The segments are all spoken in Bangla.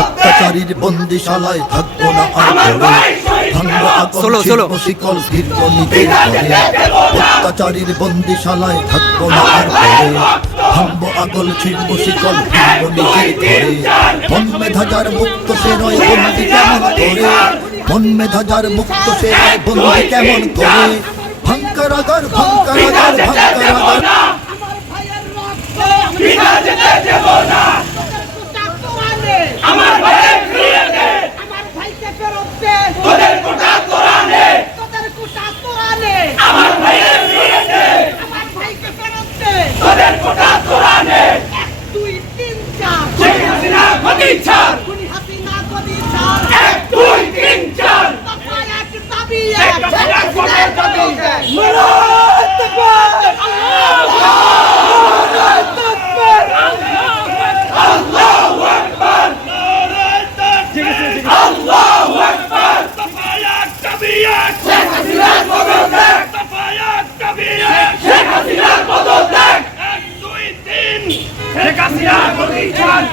অত্যাচারীর বন্দিশালায় থাকবো না আর ভাঙবো আগল শিল্প শিকল ফিরব নিজের ঘরে। অত্যাচারীর বন্দিশালায় থাকবো না আর ভাঙবো আগল শিল্প শিকল ফিরব নিজের ঘরে। মন মেধাজার মুক্ত সে নয় বন্দি কেমন করে, মন মেধাজার মুক্ত সে নয় বন্দি কেমন করে। ভাঙ্কারাগার ভাঙ্কারাগার ভাঙ্কারাগার আমার ভাইয়ের ফিরিয়ে দে, আমার ভাইকে ফেরত দে, তোদের কোটা তোরা নে, তোদের কোটা তোরা নে, আমার ভাইয়ের ফিরিয়ে দে, আমার ভাইকে ফেরত দে, তোদের কোটা তোরা নে। 1 2 3 4 শেখ হাসিনা গদি ছাড়, খুনি হাসিনা গদি ছাড়, 1 2 3 4 দফা এক দাবি এক, শেখ হাসিনা গদি ছাড়। নারায়ে তাকবীর, আল্লাহু আকবার, আল্লাহু আকবার, আল্লাহু আকবার। দফায়াত তাবিয়াত শেখ হাসিনার বদল দেখ, দফায়াত তাবিয়াত শেখ হাসিনার বদল দেখ। 1 2 3 শেখ হাসিনার গদি ছাড়,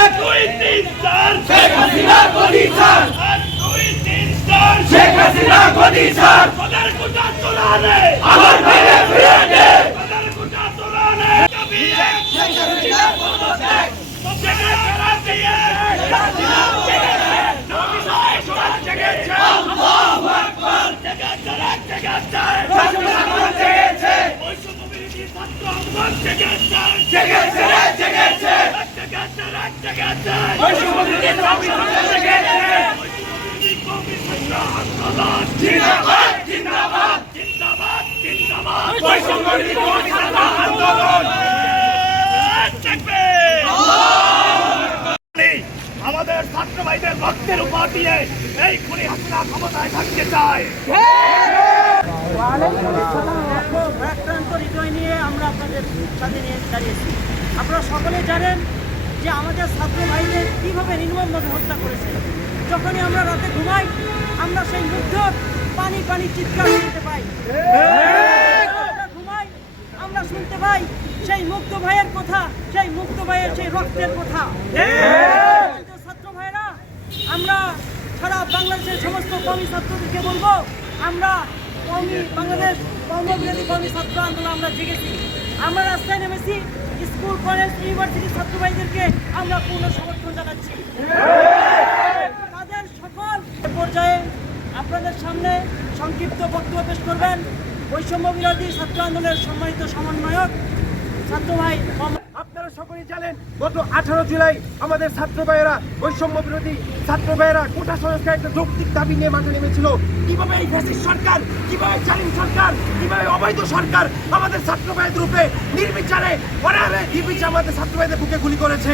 1 2 3 4 শেখ হাসিনার গদি ছাড়, 1 2 3 4 শেখ হাসিনার গদি ছাড়। তোদের কোটা তোলা নে, আমার ভাইকে ফিরিয়ে দে, তোদের কোটা তোলা নে। তাবিয়াত শেখ হাসিনার বদল দেখ, দফায়াত তাবিয়াত শেখ হাসিনার বদল দেখ। আল্লাহু আকবার, জেগেছে জেগেছে জেগেছে, বৈষম্য বিরোধী ছাত্র আন্দোলন জেগেছে জেগেছে জেগেছে জেগেছে জেগেছে, বৈষম্য বিরোধী ছাত্র আন্দোলন জেগেছে, বৈষম্য বিরোধী কওমি ছাত্র আন্দোলন জিন্দাবাদ জিন্দাবাদ জিন্দাবাদ জিন্দাবাদ, বৈষম্য বিরোধী কওমি ছাত্র আন্দোলন তাকবীর। আমাদের ছাত্র ভাইদের রক্তের উপর দিয়ে এই খুনি হাসিনা ক্ষমতায় থাকতে চায়। ভারাক্রান্ত হৃদয় নিয়ে আমরা আপনাদের সাথে নিয়ে দাঁড়িয়েছি। আপনারা সকলে জানেন যে আমাদের ছাত্র ভাইদের কীভাবে নির্মমভাবে হত্যা করেছে। যখনই আমরা রাতে ঘুমাই আমরা সেই মুগ্ধ পানি পানি চিৎকার শুনতে পাই, ঘুমাই আমরা শুনতে পাই সেই মুগ্ধ ভাইয়ের কথা, সেই মুগ্ধ ভাইয়ের সেই রক্তের কথা। ছাত্র ভাইরা, আমরা সারা বাংলাদেশের সমস্ত কওমি ছাত্রদেরকে বলবো, আমরা বাংলাদেশ কর্মবিরোধী কওমি ছাত্র আন্দোলন আমরা জেগেছি, আমরা রাস্তায় নেমেছি। স্কুল কলেজ ইউনিভার্সিটির ছাত্র ভাইদেরকে আমরা পূর্ণ সমর্থন জানাচ্ছি। তাদের সকল পর্যায়ে আপনাদের সামনে সংক্ষিপ্ত বক্তব্য পেশ করবেন বৈষম্য বিরোধী ছাত্র আন্দোলনের সম্মানিত সমন্বয়ক ছাত্র ভাই। আপনারা সকলেই জানেন গত 18 জুলাই আমাদের ছাত্র ভাইয়েরা, বৈষম্য বিরোধী ছাত্র ভাইয়েরা কোটা সংস্কার একটা যৌক্তিক দাবি নিয়ে মাঠে নেমেছিল। কিভাবে এই ফ্যাসিস্ট সরকার, কিভাবে জালিম সরকার, কিভাবে অবৈধ সরকার আমাদের ছাত্র ভাইদের রূপে নির্বিচারে অনারে নির্বিচারে আমাদের ছাত্র ভাইদের বুকে গুলি করেছে।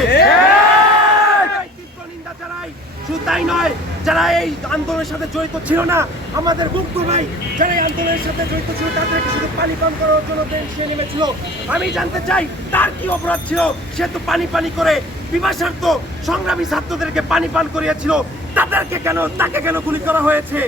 তীব্র নিন্দা জানাই। শুধু তাই নয়, যারা এই আন্দোলনের সাথে জড়িত ছিল না, আমাদের মুগ্ধ ভাই যারা এই আন্দোলনের সাথে জড়িত ছিল তাদেরকে শুধু পানি পান করার জন্য সে নেমেছিল। আমি জানতে চাই তার কি অপরাধ ছিল? সে তো পানি পানি করে বিভাষার্থ সংগ্রামী ছাত্রদেরকে পানি পান করিয়েছিল, তাকে কেন গুলি করা হয়েছে?